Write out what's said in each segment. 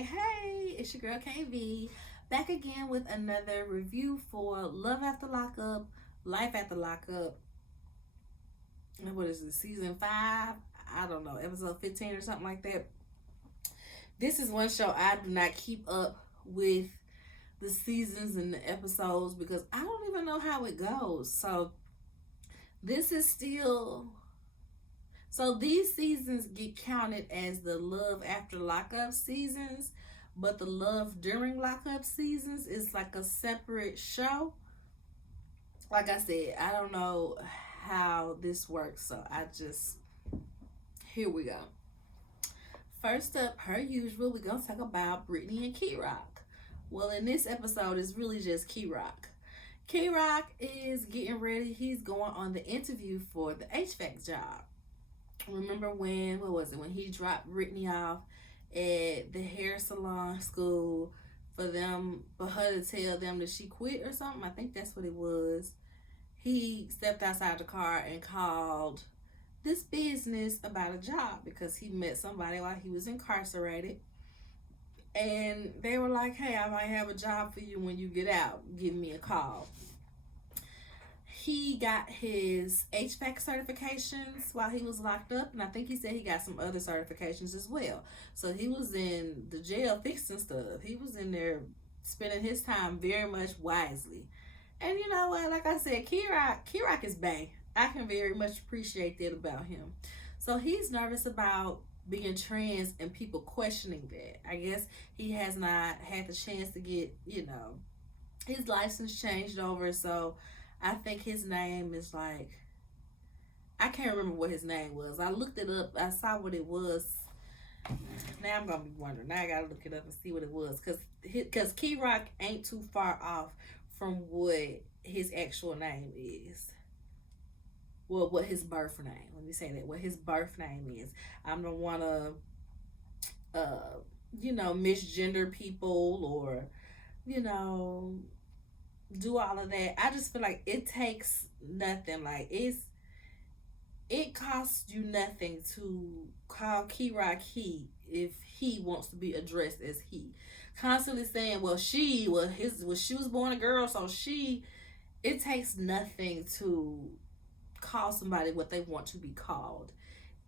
Hey, it's your girl KB, back again with another review for Love After Lockup, Life After Lockup. And what is it, season 5? I don't know, episode 15 or something like that. This is one show I do not keep up with the seasons and the episodes because I don't even know how it goes. So, this is still. So these seasons get counted as the Love After Lockup seasons, but the Love During Lockup seasons is like a separate show. Like I said, I don't know how this works, so here we go. First up, per usual, we're gonna talk about Brittany and Key Rock. Well, in this episode, it's really just Key Rock. Key Rock is getting ready. He's going on the interview for the HVAC job. Remember when he dropped Brittany off at the hair salon school for her to tell them that she quit or something? I think that's what it was. He stepped outside the car and called this business about a job because he met somebody while he was incarcerated. And they were like, hey, I might have a job for you when you get out. Give me a call. He got his HVAC certifications while he was locked up, and I think he said he got some other certifications as well. So he was in the jail fixing stuff. He was in there spending his time very much wisely. And you know what? Like I said, Key Rock is bae. I can very much appreciate that about him. So he's nervous about being trans and people questioning that. I guess he has not had the chance to get, his license changed over, so I think his name is like, I can't remember what his name was. I looked it up. I saw what it was. Now I'm going to be wondering. Now I got to look it up and see what it was. Because Key Rock ain't too far off from what his actual name is. Well, what his birth name. Let me say that. What his birth name is. I don't want to, misgender people or, do all of that. I just feel like it takes nothing. Like it costs you nothing to call Key Rock he if he wants to be addressed as he. Constantly saying, she was born a girl, so she. It takes nothing to call somebody what they want to be called.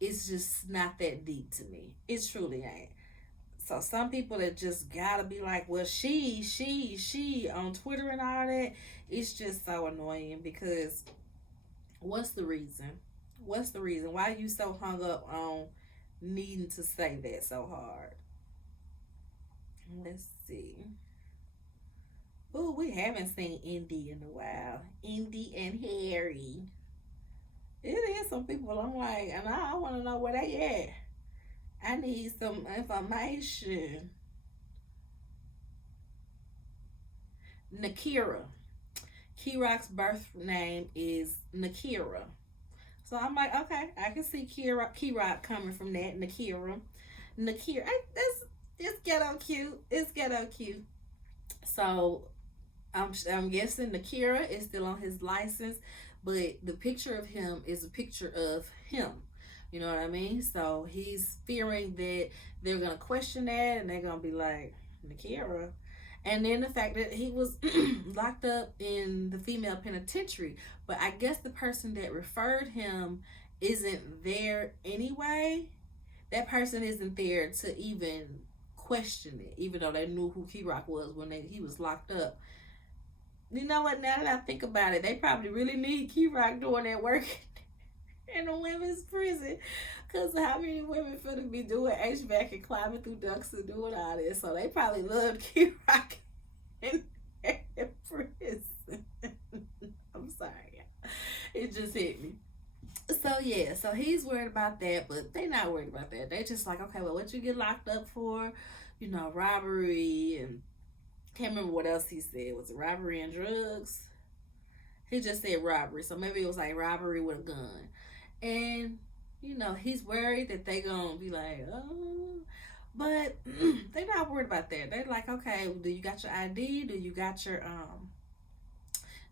It's just not that deep to me. It truly ain't. So some people that just gotta be like, she on Twitter and all that, it's just so annoying because what's the reason? What's the reason? Why are you so hung up on needing to say that so hard? Let's see. Oh, we haven't seen Indy in a while. Indy and Harry. It is some people I'm like, and I want to know where they at. I need some information. Nakira. Key Rock's birth name is Nakira. So I'm like, okay, I can see Key Rock coming from that. Nakira. It's ghetto cute. It's ghetto cute. So I'm guessing Nakira is still on his license, but the picture of him is a picture of him. You know what I mean? So he's fearing that they're going to question that and they're going to be like, Nakira. And then the fact that he was locked up in the female penitentiary. But I guess the person that referred him isn't there anyway. That person isn't there to even question it, even though they knew who Key Rock was when he was locked up. You know what? Now that I think about it, they probably really need Key Rock doing that work in a women's prison, because how many women finna be doing HVAC and climbing through ducts and doing all this? So they probably love Key Rock in prison. I'm sorry, it just hit me. So yeah, so he's worried about that, but they not worried about that. They just like, okay, well, what you get locked up for? Robbery, and can't remember what else he said. Was it robbery and drugs? He just said robbery, so maybe it was like robbery with a gun. And, he's worried that they gonna be like, oh, but they're not worried about that. They're like, okay, do you got your ID? Do you got your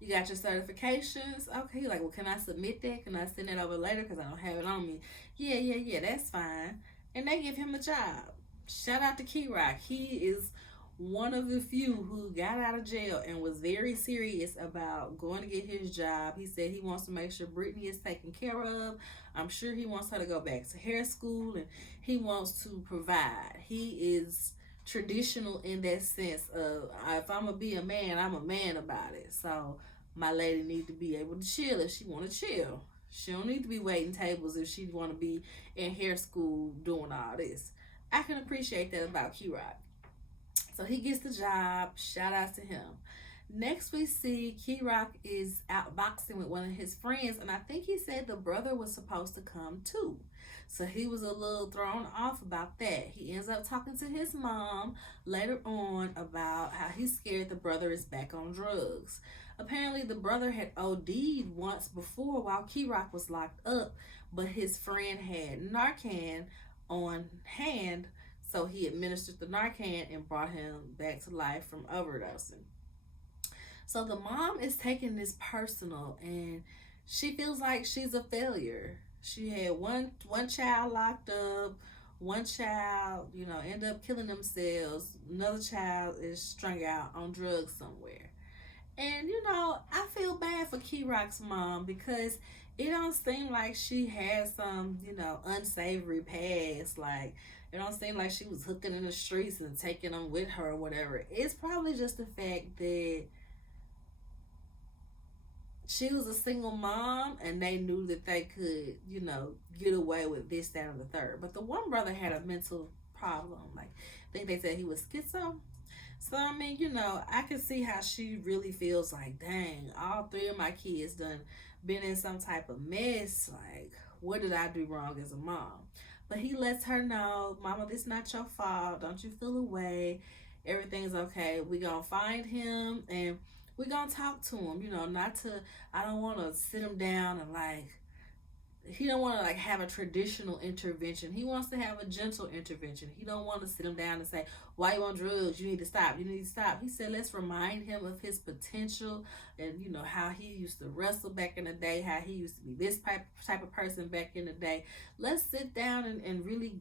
certifications? Okay, like, well, can I submit that? Can I send it over later? Because I don't have it on me. Yeah, that's fine. And they give him a job. Shout out to Key Rock. He is one of the few who got out of jail and was very serious about going to get his job. He said he wants to make sure Brittany is taken care of. I'm sure he wants her to go back to hair school and he wants to provide. He is traditional in that sense of if I'm gonna be a man, I'm a man about it. So my lady need to be able to chill if she want to chill. She don't need to be waiting tables if she want to be in hair school doing all this. I can appreciate that about Q Rock. So he gets the job. Shout out to him. Next, we see Key Rock is out boxing with one of his friends, and I think he said the brother was supposed to come too. So he was a little thrown off about that. He ends up talking to his mom later on about how he's scared the brother is back on drugs. Apparently, the brother had OD'd once before while Key Rock was locked up, but his friend had Narcan on hand, so he administered the Narcan and brought him back to life from overdosing. So the mom is taking this personal and she feels like she's a failure. She had one child locked up, one child, end up killing themselves, another child is strung out on drugs somewhere. And I feel bad for Key Rock's mom because it don't seem like she has some, unsavory past. Like it don't seem like she was hooking in the streets and taking them with her or whatever. It's probably just the fact that she was a single mom and they knew that they could, get away with this, that, and the third. But the one brother had a mental problem. Like I think they said he was schizo. So I mean, I can see how she really feels like, dang, all three of my kids done been in some type of mess. Like, what did I do wrong as a mom? But he lets her know, Mama, this not your fault. Don't you feel away. Everything's okay. We gonna find him and we gonna talk to him. Not to. I don't want to sit him down and like he don't want to like have a traditional intervention. He wants to have a gentle intervention. He don't want to sit him down and say, why you on drugs? You need to stop. You need to stop. He said, let's remind him of his potential and how he used to wrestle back in the day, how he used to be this type of person back in the day. Let's sit down and really,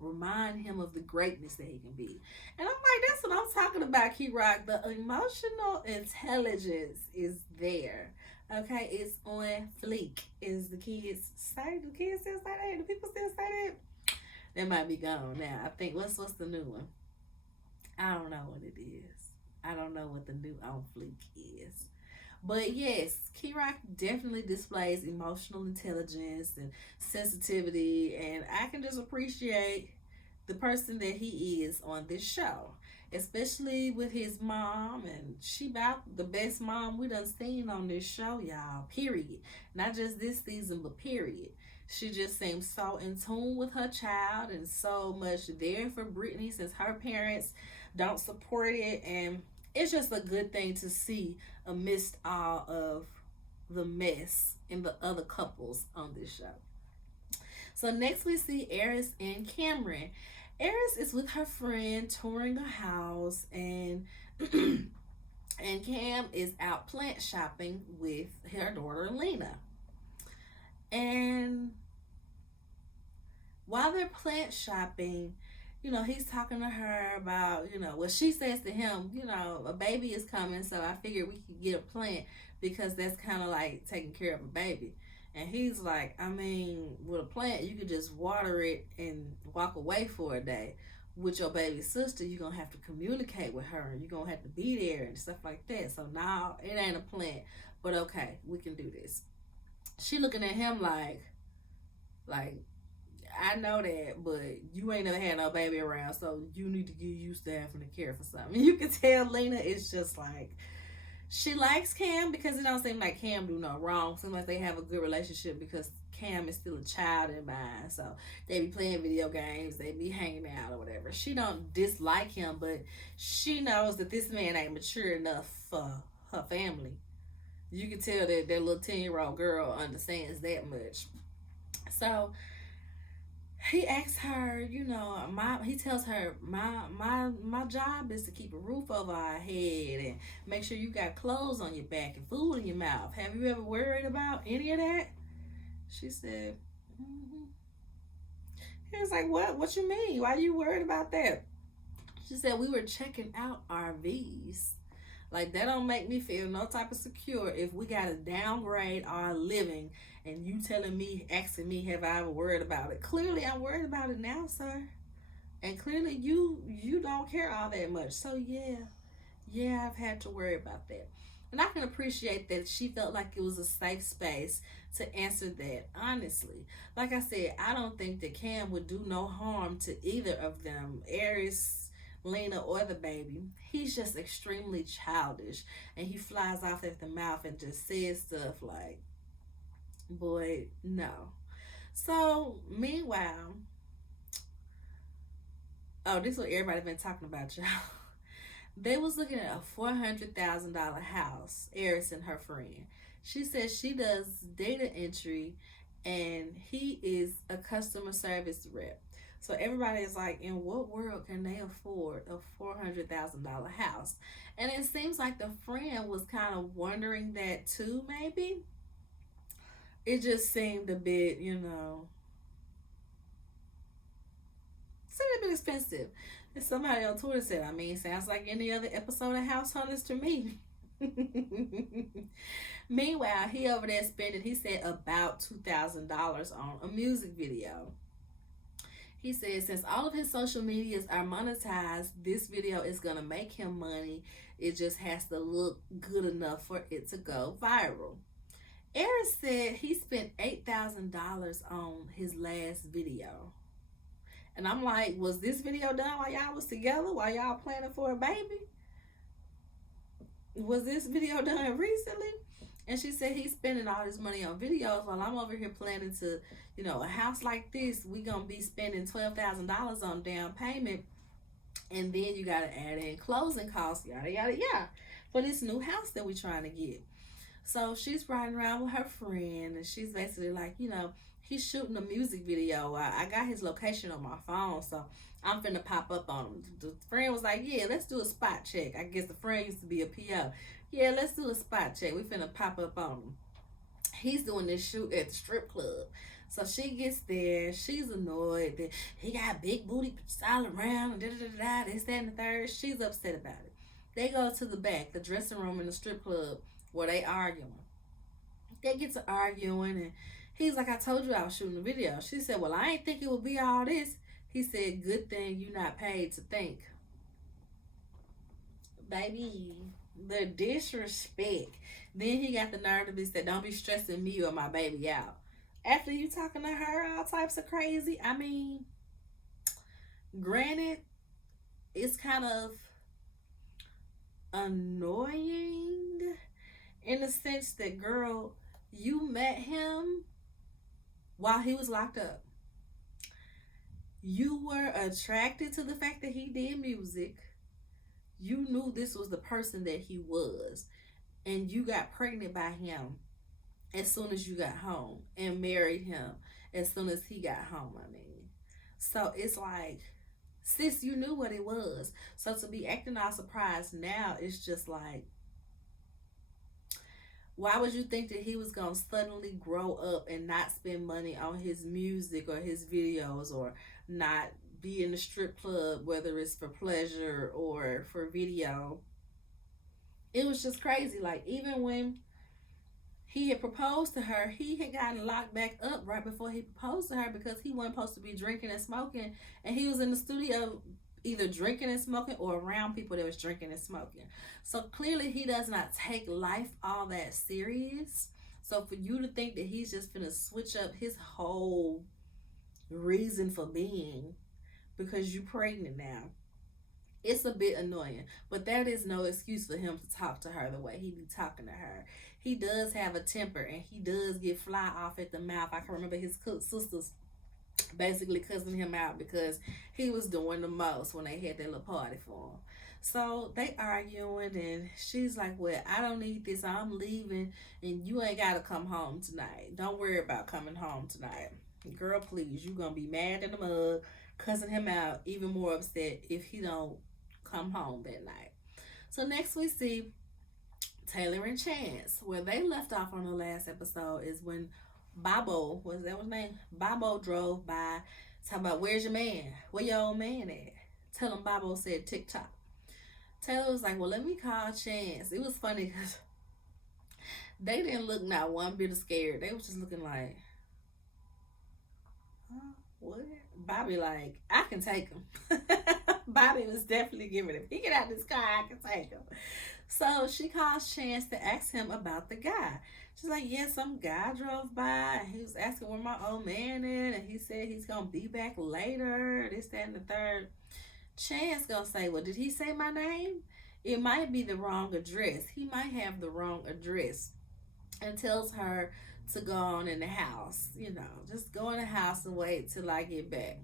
remind him of the greatness that he can be. And I'm like, that's what I'm talking about, Key Rock. The emotional intelligence is there. Okay, it's on fleek. Is the kids say? Do kids still say that? Do people still say that? That might be gone now. I think what's the new one? I don't know what it is. I don't know what the new on fleek is. But yes, Key Rock definitely displays emotional intelligence and sensitivity, and I can just appreciate the person that he is on this show, especially with his mom. And she about the best mom we done seen on this show, y'all, period. Not just this season, but period. She just seems so in tune with her child and so much there for Brittany since her parents don't support it. And it's just a good thing to see amidst all of the mess in the other couples on this show. So next we see Eris and Cameron. Eris is with her friend touring a house, and and Cam is out plant shopping with her daughter Lena. And while they're plant shopping, he's talking to her about, what she says to him, a baby is coming, so I figured we could get a plant because that's kind of like taking care of a baby. And he's like, I mean, with a plant, you could just water it and walk away for a day. With your baby sister, you're going to have to communicate with her and you're going to have to be there and stuff like that. So now it ain't a plant, but okay, we can do this. She looking at him like, I know that, but you ain't never had no baby around, so you need to get used to having to care for something. You can tell Lena is just like, she likes Cam because it don't seem like Cam do no wrong. Seems like they have a good relationship because Cam is still a child in mind. So they be playing video games, they be hanging out or whatever. She don't dislike him, but she knows that this man ain't mature enough for her family. You can tell that that little 10-year-old girl understands that much. So he asks her, he tells her, my job is to keep a roof over our head and make sure you got clothes on your back and food in your mouth. Have you ever worried about any of that? She said, mm-hmm. He was like, what? What you mean? Why you worried about that? She said, we were checking out RVs. Like, that don't make me feel no type of secure if we got to downgrade our living and you telling me, asking me, have I ever worried about it? Clearly, I'm worried about it now, sir. And clearly, you don't care all that much. So, yeah, I've had to worry about that. And I can appreciate that she felt like it was a safe space to answer that honestly. Like I said, I don't think that Cam would do no harm to either of them, Aries, Lena, or the baby. He's just extremely childish, and he flies off at the mouth and just says stuff like, boy, no. So, meanwhile, oh, this is what everybody been talking about, y'all. They was looking at a $400,000 house, Eris and her friend. She says she does data entry and he is a customer service rep. So everybody is like, in what world can they afford a $400,000 house? And it seems like the friend was kind of wondering that too, maybe. It just seemed a bit, seemed a bit expensive. And somebody on Twitter said, I mean, sounds like any other episode of House Hunters to me. Meanwhile, he over there spending, he said, about $2,000 on a music video. He said, since all of his social medias are monetized, this video is going to make him money. It just has to look good enough for it to go viral. Aaron said he spent $8,000 on his last video. And I'm like, was this video done while y'all was together? While y'all planning for a baby? Was this video done recently? And she said he's spending all this money on videos while I'm over here planning to, a house like this, we gonna be spending $12,000 on down payment. And then you gotta add in closing costs, yada yada yada, for this new house that we're trying to get. So she's riding around with her friend, and she's basically like, he's shooting a music video. I got his location on my phone, so I'm finna pop up on him. The friend was like, yeah, let's do a spot check. I guess the friend used to be a PO. Yeah, let's do a spot check. We finna pop up on him. He's doing this shoot at the strip club. So she gets there. She's annoyed that he got big booty all around and da-da-da-da, this, that, and the third. She's upset about it. They go to the back, the dressing room in the strip club, where they arguing. They get to arguing, and he's like, I told you I was shooting a video. She said, well, I ain't think it would be all this. He said, good thing you not paid to think. Baby, the disrespect. Then he got the nerve to be said, don't be stressing me or my baby out. After you talking to her all types of crazy, I mean, granted, it's kind of annoying in the sense that, girl, you met him while he was locked up. You were attracted to the fact that he did music. You knew this was the person that he was. And you got pregnant by him as soon as you got home and married him as soon as he got home, I mean. So it's like, sis, you knew what it was. So to be acting all surprised now, it's just like, why would you think that he was going to suddenly grow up and not spend money on his music or his videos, or not be in the strip club, whether it's for pleasure or for video? It was just crazy. Like, even when he had proposed to her, he had gotten locked back up right before he proposed to her because he wasn't supposed to be drinking and smoking. And he was in the studio either drinking and smoking or around people that was drinking and smoking. So clearly he does not take life all that serious. So for you to think that he's just gonna switch up his whole reason for being because you pregnant now, it's a bit annoying. But that is no excuse for him to talk to her the way he be talking to her. He does have a temper, and he does get fly off at the mouth. I can remember his sisters basically cussing him out because he was doing the most when they had their little party for him. So they arguing, and she's like, well, I don't need this, I'm leaving, and you ain't gotta come home tonight. Don't worry about coming home tonight. Girl, please, you gonna be mad in the mug, cussing him out, even more upset if he don't come home that night. So next we see Taylor and Chance. Where they left off on the last episode is when Babo, was that his name? Babo drove by Talking about, where's your man? Where your old man at? Tell him Bobo said TikTok. Taylor was like, well, let me call Chance. It was funny because they didn't look not one bit of scared. They was just looking like, huh, what? Bobby like, I can take him. Bobby was definitely giving him. He get out this car, I can take him. So she calls Chance to ask him about the guy. She's like, yeah, some guy drove by and he was asking where my old man is, and he said he's gonna be back later, this, that, and the third. Chance gonna say, well, did he say my name? It might be the wrong address. He might have the wrong address. And tells her to go on in the house. Just go in the house and wait till I get back.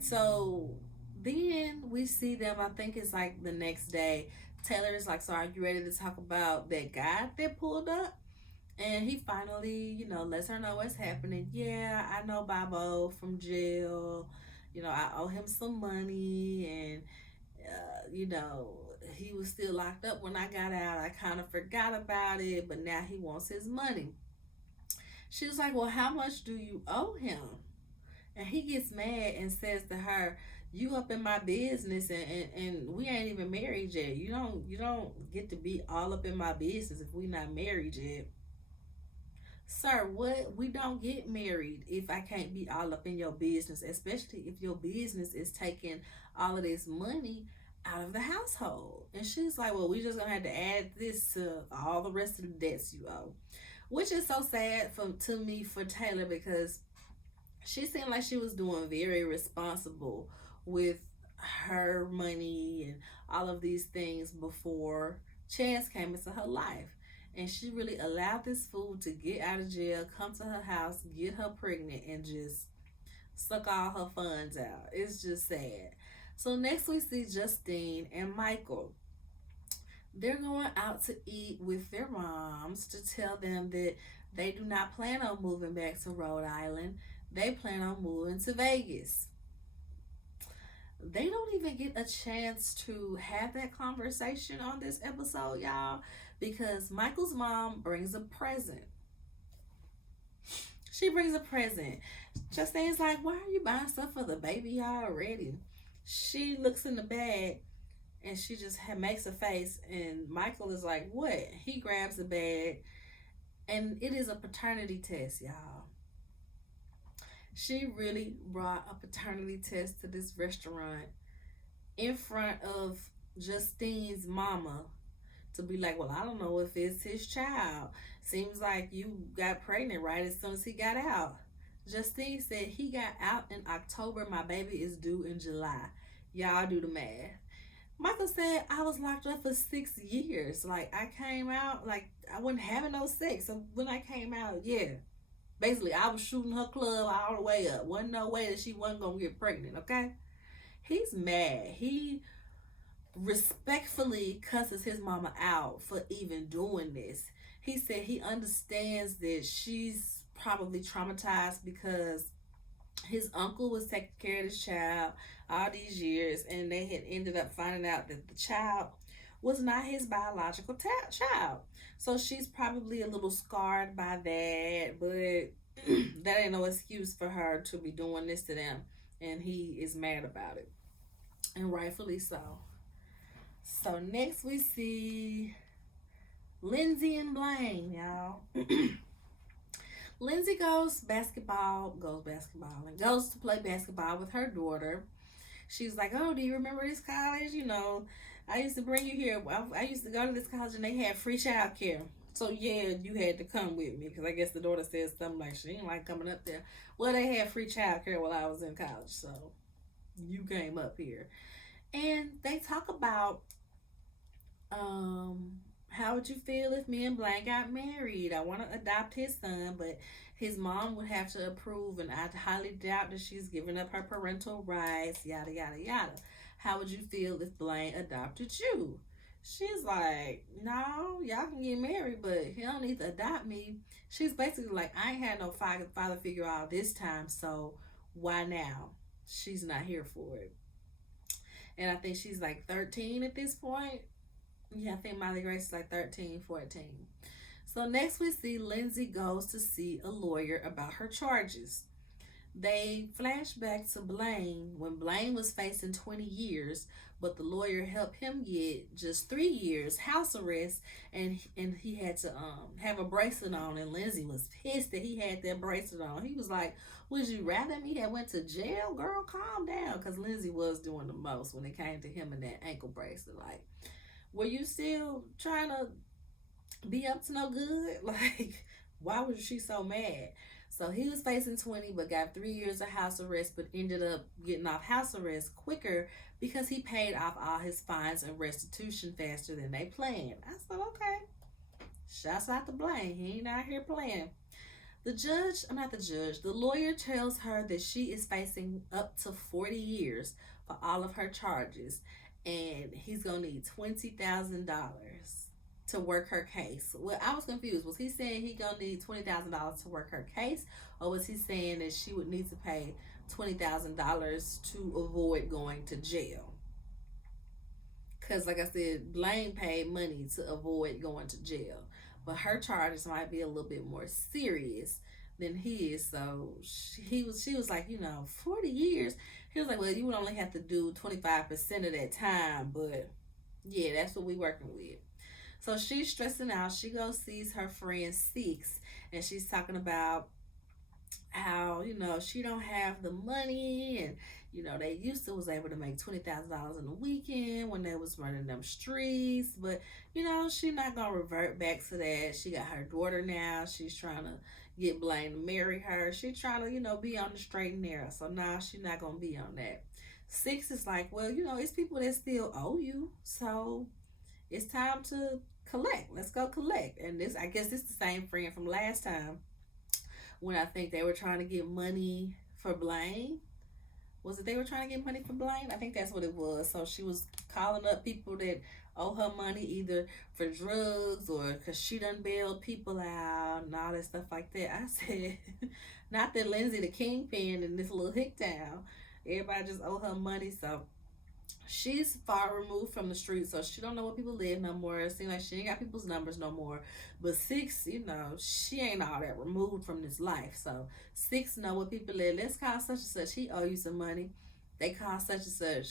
So then we see them, I think it's like the next day. Taylor is like, so are you ready to talk about that guy that pulled up? And he finally, lets her know what's happening. Yeah, I know Bobo from jail. I owe him some money, and he was still locked up when I got out. I kind of forgot about it, but now he wants his money. She was like, well, how much do you owe him? And he gets mad and says to her, you up in my business, and we ain't even married yet. You don't get to be all up in my business if we not married yet. Sir, what? We don't get married if I can't be all up in your business, especially if your business is taking all of this money out of the household. And she's like, well, we just gonna have to add this to all the rest of the debts you owe. Which is so sad to me for Taylor, because she seemed like she was doing very responsible with her money and all of these things before Chance came into her life. And she really allowed this fool to get out of jail, come to her house, get her pregnant, and just suck all her funds out. It's just sad. So next we see Justine and Michael. They're going out to eat with their moms to tell them that they do not plan on moving back to Rhode Island. They plan on moving to Vegas. They don't even get a chance to have that conversation on this episode, y'all, because Michael's mom brings a present. She brings a present. Justine's like, why are you buying stuff for the baby already? She looks in the bag and she just makes a face, and Michael is like, what? He grabs the bag, and it is a paternity test, y'all. She really brought a paternity test to this restaurant in front of Justine's mama to be like, well, I don't know if it's his child. Seems like you got pregnant right as soon as he got out. Justine said he got out in October. My baby is due in July. Y'all do the math. Michael said, I was locked up for 6 years. Like, I came out, like, I wasn't having no sex. So when I came out, yeah. Basically, I was shooting her club all the way up. Wasn't no way that she wasn't going to get pregnant, okay? He's mad. He respectfully cusses his mama out for even doing this. He said he understands that she's probably traumatized because his uncle was taking care of this child all these years, and they had ended up finding out that the child was not his biological child. So she's probably a little scarred by that, but that ain't no excuse for her to be doing this to them. And he is mad about it, and rightfully so. So next we see Lindsay and Blaine, y'all. Lindsay goes basketball, and goes to play basketball with her daughter. She's like, oh, do you remember this college? I used to bring you here. I used to go to this college and they had free child care. So, yeah, you had to come with me, because I guess the daughter says something like she didn't like coming up there. Well, they had free child care while I was in college, so you came up here. And they talk about how would you feel if me and Blaine got married? I want to adopt his son, but his mom would have to approve, and I highly doubt that she's giving up her parental rights, yada, yada, yada. How would you feel if Blaine adopted you? She's like, no, y'all can get married, but he don't need to adopt me. She's basically like, I ain't had no father figure all this time, so why now? She's not here for it. And I think she's like 13 at this point. Yeah, I think Molly Grace is like 13, 14. So next we see Lindsay goes to see a lawyer about her charges. They flash back to Blaine when Blaine was facing 20 years, but the lawyer helped him get just 3 years house arrest, and he had to have a bracelet on. And Lindsay was pissed that he had that bracelet on. He was like, "Would you rather me had went to jail, girl? Calm down," because Lindsay was doing the most when it came to him and that ankle bracelet. Like, were you still trying to be up to no good? Like, why was she so mad? So he was facing 20 but got 3 years of house arrest, but ended up getting off house arrest quicker because he paid off all his fines and restitution faster than they planned. I said, okay, shouts out to Blaine. He ain't out here playing. I'm not the judge, the lawyer tells her that she is facing up to 40 years for all of her charges, and he's going to need $20,000 to work her case. Well, I was confused. Was he saying he gonna need $20,000 to work her case, or was he saying that she would need to pay $20,000 to avoid going to jail? Because, like I said, Blaine paid money to avoid going to jail, but her charges might be a little bit more serious than his. So she was like, 40 years. He was like, well, you would only have to do 25% of that time, but yeah, that's what we working with. So she's stressing out. She goes sees her friend Six, and she's talking about how she don't have the money, and they used to was able to make $20,000 in a weekend when they was running them streets, but she not gonna revert back to that. She got her daughter now. She's trying to get Blaine to marry her. She's trying to be on the straight and narrow. So now she's not gonna be on that. Six is like, well, it's people that still owe you, so it's time to collect. Let's go collect. And this, I guess, this is the same friend from last time when I think they were trying to get money for Blaine. Was it they were trying to get money for Blaine? I think that's what it was. So she was calling up people that owe her money either for drugs or because she done bailed people out and all that stuff like that. I said, not that Lindsay the kingpin in this little hick town. Everybody just owe her money. So she's far removed from the street, so she don't know where people live no more. It seems like she ain't got people's numbers no more. But Six, she ain't all that removed from this life. So Six know where people live. Let's call such and such. He owe you some money. They call such and such.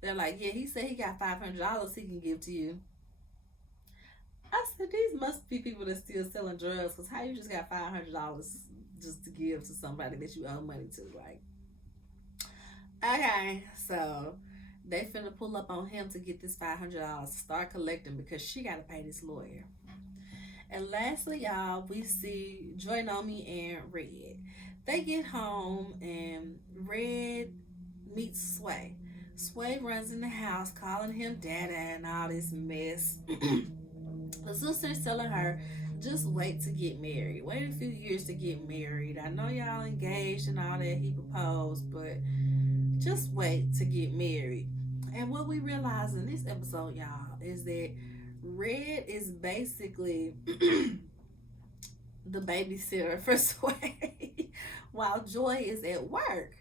They're like, yeah, he said he got $500 he can give to you. I said, these must be people that still selling drugs, because how you just got $500 just to give to somebody that you owe money to? Like, okay, so they finna pull up on him to get this $500, start collecting because she gotta pay this lawyer. And lastly, y'all, we see Joy Nomi and Red. They get home and Red meets Sway. Sway runs in the house calling him dada and all this mess. The sister's telling her, just wait to get married. Wait a few years to get married. I know y'all engaged and all that, he proposed, but just wait to get married. And what we realize in this episode, y'all, is that Red is basically the babysitter for Sway while Joy is at work.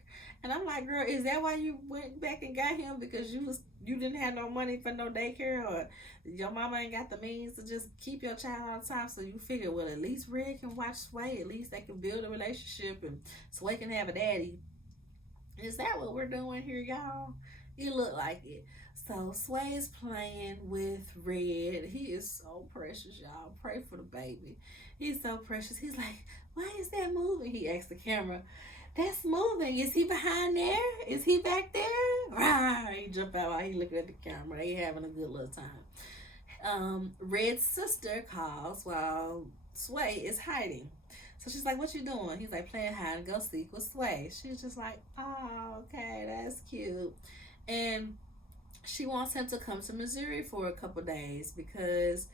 And I'm like, girl, is that why you went back and got him? Because you didn't have no money for no daycare, or your mama ain't got the means to just keep your child all the time? So you figure, well, at least Red can watch Sway. At least they can build a relationship and Sway can have a daddy. Is that what we're doing here, y'all? It looked like it. So Sway is playing with Red. He is so precious, y'all. Pray for the baby. He's so precious. He's like, why is that moving? He asked the camera. That's moving. Is he behind there? Is he back there? Rah! He jump out while he looking at the camera. They having a good little time. Red's sister calls while Sway is hiding. So she's like, what you doing? He's like, playing hide and go seek with Sway. She's just like, oh, okay, that's cute. And she wants him to come to Missouri for a couple days because,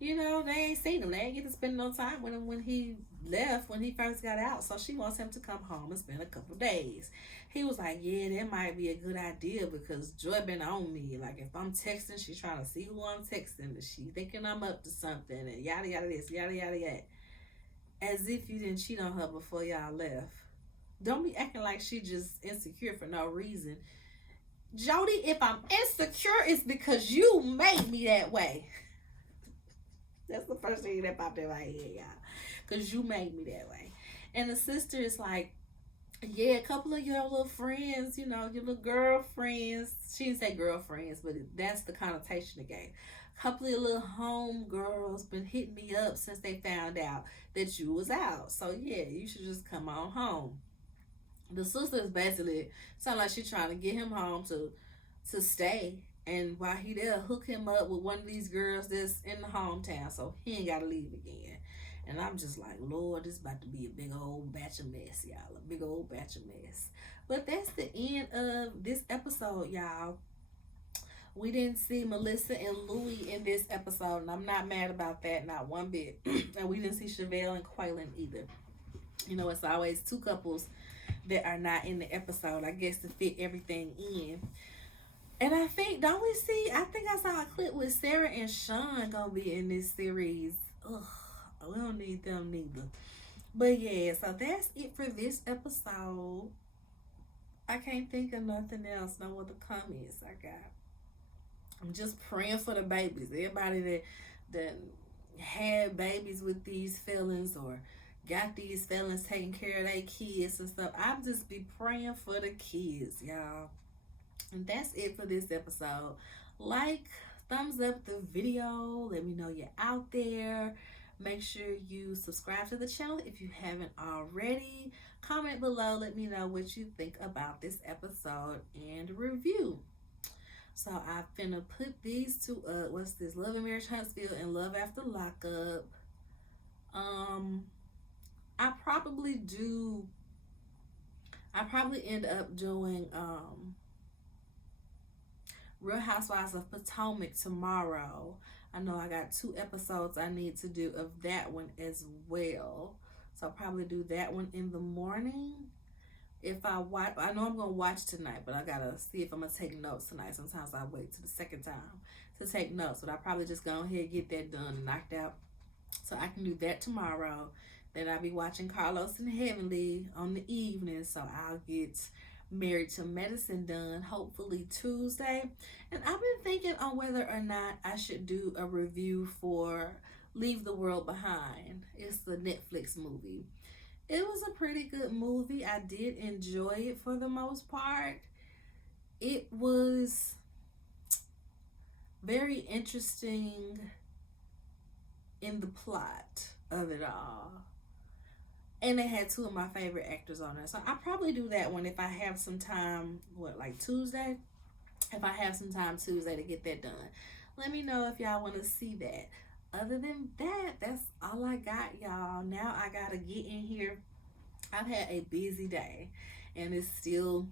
they ain't seen him. They ain't get to spend no time with him when he left, when he first got out. So she wants him to come home and spend a couple days. He was like, yeah, that might be a good idea because Joy been on me. Like, if I'm texting, she's trying to see who I'm texting. And she thinking I'm up to something and yada, yada, this, yada, yada, yada. As if you didn't cheat on her before y'all left. Don't be acting like she just insecure for no reason. Jody, if I'm insecure, it's because you made me that way. That's the first thing that popped in my head, y'all. Because you made me that way. And the sister is like, Yeah, a couple of your little friends, your little girlfriends. She didn't say girlfriends, but that's the connotation it gave. A couple of your little home girls been hitting me up since they found out that you was out. So yeah, you should just come on home. The sister is basically sound like she's trying to get him home to stay, and while he there, hook him up with one of these girls that's in the hometown, so he ain't gotta leave again. And I'm just like, Lord, this about to be a big old batch of mess, y'all. A big old batch of mess. But that's the end of this episode, y'all. We didn't see Melissa and Louie in this episode, and I'm not mad about that, not one bit. And we didn't see Chevelle and Quaylen either. It's always two couples that are not in the episode, I guess, to fit everything in. And I think, don't we see? I think I saw a clip with Sarah and Sean gonna be in this series. Ugh, we don't need them neither. But yeah, so that's it for this episode. I can't think of nothing else. No other comments I got. I'm just praying for the babies. Everybody that had babies with these feelings or got these feelings taking care of their kids and stuff. I'm just be praying for the kids, y'all. And that's it for this episode. Like, thumbs up the video. Let me know you're out there. Make sure you subscribe to the channel if you haven't already. Comment below. Let me know what you think about this episode and review. So I'm finna put these two up. What's this? Love and Marriage Huntsville and Love After Lockup. I probably do. I probably end up doing Real Housewives of Potomac tomorrow. I know I got 2 episodes I need to do of that one as well. So I'll probably do that one in the morning. If I watch, I know I'm gonna watch tonight, but I gotta see if I'm gonna take notes tonight. Sometimes I wait to the second time to take notes, but I probably just go ahead and get that done and knocked out, so I can do that tomorrow. Then I'll be watching Carlos and Heavenly on the evening, so I'll get Married to Medicine done hopefully Tuesday. And I've been thinking on whether or not I should do a review for Leave the World Behind. It's the Netflix movie. It was a pretty good movie. I did enjoy it for the most part. It was very interesting in the plot of it all. And it had 2 of my favorite actors on there. So I'll probably do that one if I have some time, like Tuesday? If I have some time Tuesday to get that done. Let me know if y'all want to see that. Other than that, that's all I got, y'all. Now I got to get in here. I've had a busy day, and it's still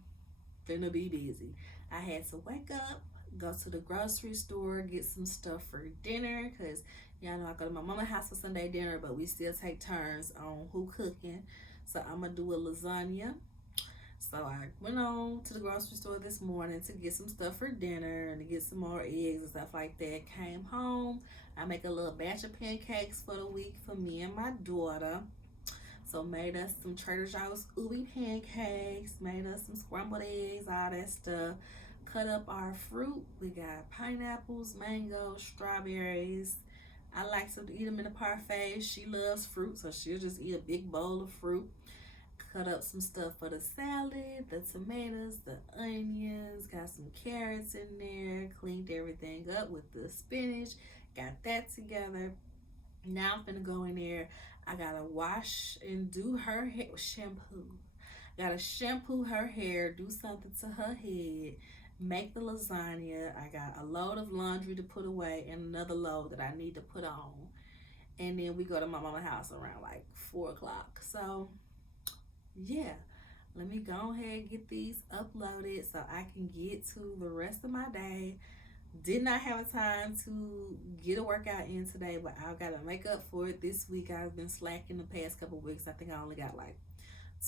gonna be busy. I had to wake up, go to the grocery store, get some stuff for dinner, because y'all know I go to my mama's house for Sunday dinner, but we still take turns on who cooking. So I'm gonna do a lasagna. So I went on to the grocery store this morning to get some stuff for dinner and to get some more eggs and stuff like that. Came home. I make a little batch of pancakes for the week for me and my daughter. So made us some Trader Joe's ubi pancakes, made us some scrambled eggs, all that stuff. Cut up our fruit. We got pineapples, mangoes, strawberries. I like to eat them in a parfait. She loves fruit, so she'll just eat a big bowl of fruit. Cut up some stuff for the salad, the tomatoes, the onions, got some carrots in there, cleaned everything up with the spinach, got that together. Now I'm gonna go in there. I gotta wash and do her hair shampoo. Gotta shampoo her hair, do something to her head, make the lasagna. I got a load of laundry to put away and another load that I need to put on. And then we go to my mama's house around like 4 o'clock. So yeah, let me go ahead and get these uploaded so I can get to the rest of my day. Did not have time to get a workout in today, but I gotta make up for it this week. I've been slacking the past couple weeks. I think I only got like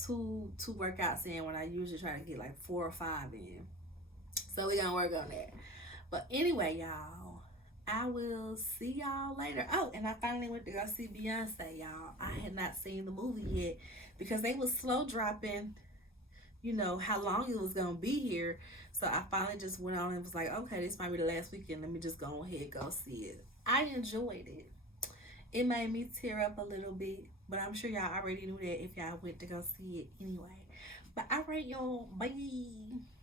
two workouts in when I usually try to get like 4 or 5 in. So we're gonna work on that. But anyway, y'all, I will see y'all later. Oh, and I finally went to go see Beyonce, y'all. I had not seen the movie yet because they was slow dropping, how long it was gonna be here. So I finally just went on and was like, okay, this might be the last weekend. Let me just go ahead and go see it. I enjoyed it. It made me tear up a little bit, but I'm sure y'all already knew that if y'all went to go see it anyway. But all right, y'all. Bye.